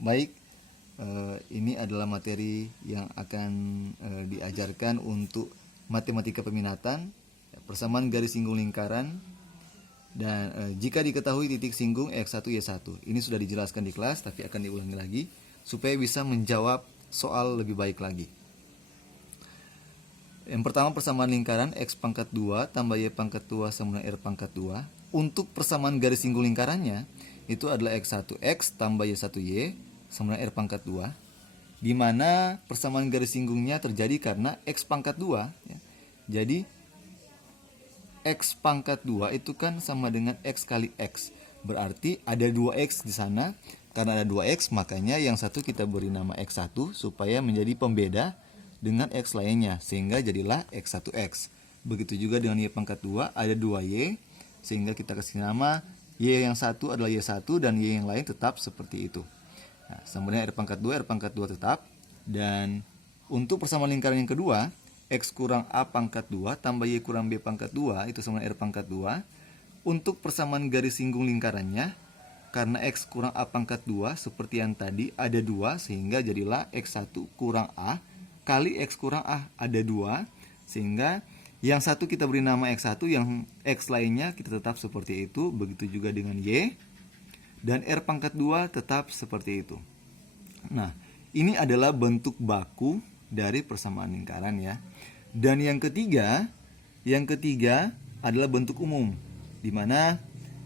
Baik, ini adalah materi yang akan diajarkan untuk matematika peminatan, persamaan garis singgung lingkaran, dan jika diketahui titik singgung X1 Y1. Ini sudah dijelaskan di kelas, tapi akan diulangi lagi supaya bisa menjawab soal lebih baik lagi. Yang pertama, persamaan lingkaran X pangkat 2 tambah Y pangkat 2 sama dengan R pangkat 2. Untuk persamaan garis singgung lingkarannya itu adalah X1X tambah Y1Y sama dengan R pangkat 2, di mana persamaan garis singgungnya terjadi karena X pangkat 2 ya. Jadi X pangkat 2 itu kan sama dengan X kali X, berarti ada 2X di sana. Karena ada 2X, makanya yang satu kita beri nama X1 supaya menjadi pembeda dengan X lainnya, sehingga jadilah X1X. Begitu juga dengan Y pangkat 2, ada 2Y, sehingga kita kasih nama Y yang satu adalah Y1 dan Y yang lain tetap seperti itu. Nah, sama dengan R pangkat 2 tetap. Dan untuk persamaan lingkaran yang kedua, X kurang A pangkat 2 tambah Y kurang B pangkat 2 itu sama dengan R pangkat 2. Untuk persamaan garis singgung lingkarannya, karena X kurang A pangkat 2 seperti yang tadi ada 2, sehingga jadilah X1 kurang A kali X kurang A, ada 2, sehingga yang satu kita beri nama X1, yang X lainnya kita tetap seperti itu. Begitu juga dengan Y, dan R pangkat 2 tetap seperti itu. Nah, ini adalah bentuk baku dari persamaan lingkaran ya. Dan yang ketiga adalah bentuk umum, di mana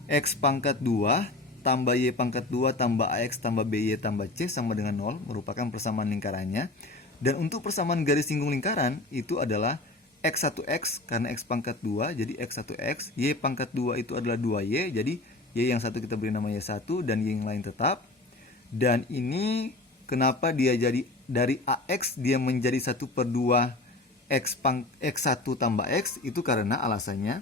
X pangkat 2 tambah Y pangkat 2 tambah AX tambah BY tambah C sama dengan 0 merupakan persamaan lingkarannya. Dan untuk persamaan garis singgung lingkaran itu adalah X1X karena X pangkat 2 jadi X1X, Y pangkat 2 itu adalah 2Y, jadi Y yang satu kita beri nama Y1 dan Y yang lain tetap. Dan ini kenapa dia jadi dari AX dia menjadi 1/2 X1 tambah X, itu karena alasannya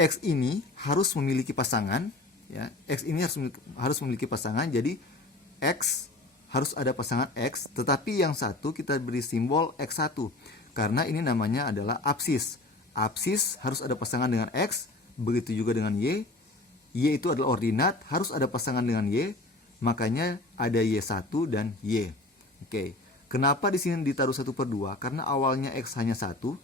X ini harus memiliki pasangan ya. X ini harus memiliki pasangan, jadi X harus ada pasangan X, tetapi yang satu kita beri simbol X1 karena ini namanya adalah apsis. Apsis harus ada pasangan dengan X, begitu juga dengan Y. Y itu adalah ordinat, harus ada pasangan dengan Y, makanya ada Y1 dan Y. Oke. Kenapa di sini ditaruh 1/2? Karena awalnya X hanya 1,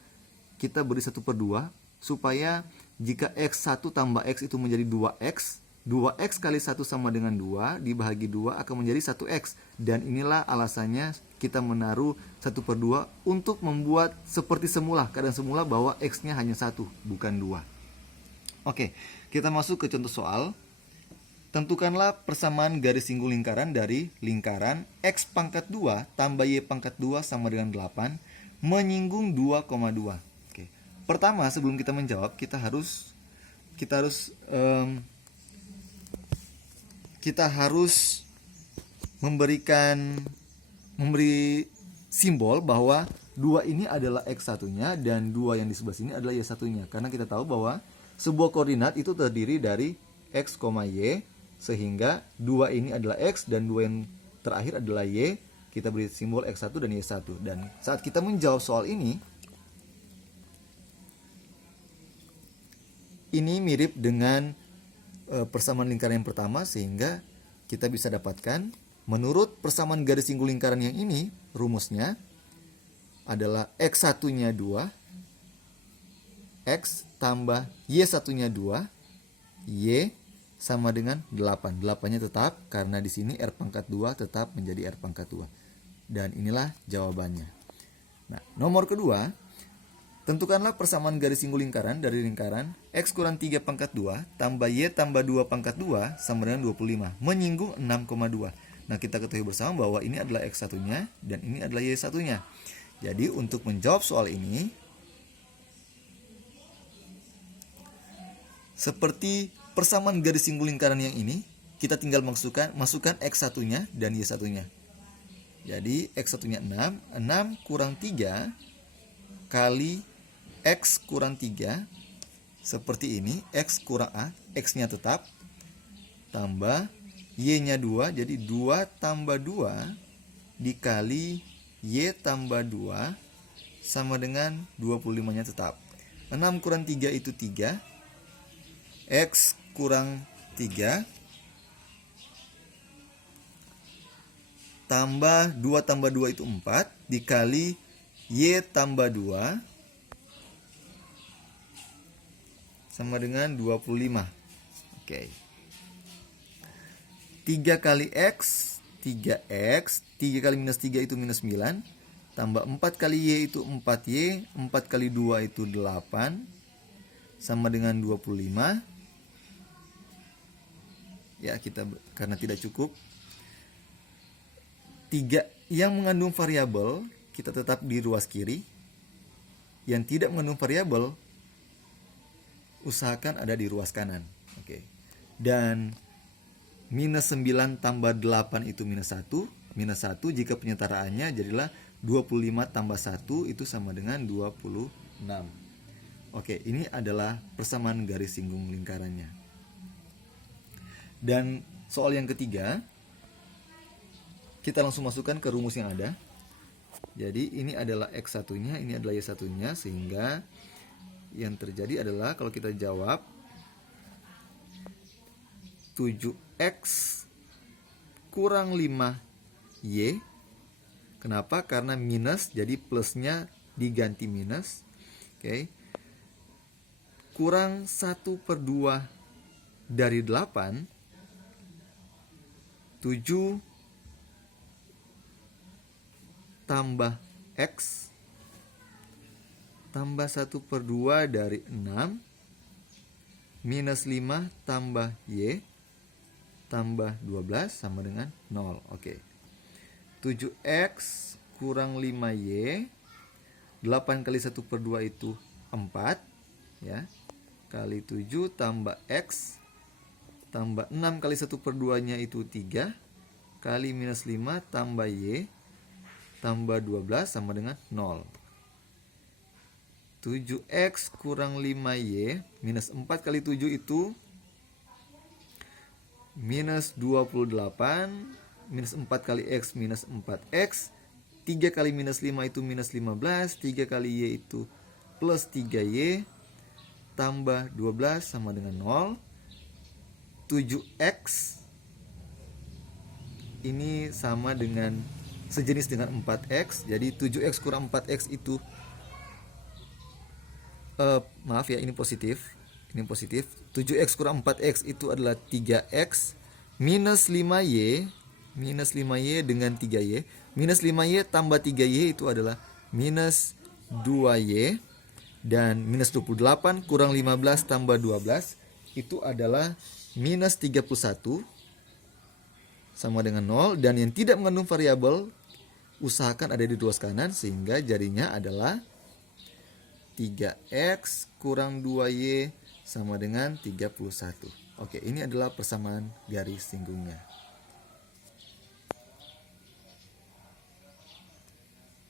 kita beri 1/2 supaya jika X1 tambah X itu menjadi 2X, 2X kali 1 sama dengan 2, dibagi 2 akan menjadi 1X. Dan inilah alasannya kita menaruh 1/2 untuk membuat seperti semula, keadaan semula bahwa X-nya hanya 1, bukan 2. Oke, kita masuk ke contoh soal. Tentukanlah persamaan garis singgung lingkaran dari lingkaran X pangkat 2 tambah Y pangkat 2 sama dengan 8 menyinggung 2,2. Oke. Pertama, sebelum kita menjawab, kita harus memberi simbol bahwa 2 ini adalah X1-nya dan 2 yang di sebelah sini adalah Y1-nya. Karena kita tahu bahwa sebuah koordinat itu terdiri dari X, Y, sehingga 2 ini adalah X dan 2 yang terakhir adalah Y. Kita beri simbol X1 dan Y1. Dan saat kita menjawab soal ini mirip dengan persamaan lingkaran yang pertama, sehingga kita bisa dapatkan menurut persamaan garis singgung lingkaran yang ini, rumusnya adalah X1-nya 2, X tambah Y1-nya 2, Y sama dengan 8. 8-nya tetap karena di sini R pangkat 2 tetap menjadi R pangkat 2. Dan inilah jawabannya. Nah, nomor kedua, tentukanlah persamaan garis singgung lingkaran dari lingkaran X kurang 3 pangkat 2 tambah Y tambah 2 pangkat 2 sama dengan 25 menyinggung 6,2. Nah, kita ketahui bersama bahwa ini adalah X1-nya dan ini adalah Y1-nya. Jadi untuk menjawab soal ini, seperti persamaan garis singgung lingkaran yang ini, kita tinggal masukkan X1-nya dan Y1-nya. Jadi X1-nya 6, 6 kurang 3 kali X kurang 3, seperti ini, X kurang A, X-nya tetap, tambah Y-nya 2, jadi 2 tambah 2 dikali Y tambah 2 sama dengan 25-nya tetap. 6 kurang 3 itu 3, X kurang 3 tambah 2 tambah 2 itu 4 dikali Y tambah 2 sama dengan 25. Oke. 3 kali X, 3X, 3 kali minus 3 itu minus 9, tambah 4 kali Y itu 4Y, 4 kali 2 itu 8, sama dengan 25. Ya, kita karena tidak cukup. 3 yang mengandung variabel, kita tetap di ruas kiri. Yang tidak mengandung variabel, usahakan ada di ruas kanan. Oke. Dan minus 9 tambah 8 itu minus 1. Minus 1 jika penyetaraannya jadilah 25 tambah 1 itu sama dengan 26. Oke, ini adalah persamaan garis singgung lingkarannya. Dan soal yang ketiga, kita langsung masukkan ke rumus yang ada. Jadi ini adalah X1-nya, ini adalah Y1-nya, sehingga yang terjadi adalah kalau kita jawab 7X kurang 5Y. Kenapa? Karena minus, jadi plusnya diganti minus. Oke. Kurang 1/2 dari 8. 7 tambah X tambah 1/2 dari 6 minus 5 tambah Y tambah 12 sama dengan 0. Oke. 7X kurang 5Y. 8 kali 1/2 itu 4. Ya. Kali 7 tambah X tambah 6 kali 1/2-nya itu 3. Kali minus 5 tambah Y tambah 12 sama dengan 0. 7X kurang 5Y minus 4 kali 7 itu minus 28, minus 4 kali X minus 4X, 3 kali minus 5 itu minus 15, 3 kali Y itu plus 3Y, tambah 12 sama dengan 0. 7X ini sama dengan, sejenis dengan 4X, jadi 7X kurang 4X itu, maaf ya, ini positif. Ini positif. 7X kurang 4X itu adalah 3X minus 5Y. Minus 5Y dengan 3Y. Minus 5Y tambah 3Y itu adalah minus 2Y. Dan minus 28 kurang 15 tambah 12 itu adalah minus 31 sama dengan 0. Dan yang tidak mengandung variabel, usahakan ada di ruas kanan, sehingga jadinya adalah 3X kurang 2Y sama dengan 31. Oke, ini adalah persamaan garis singgungnya.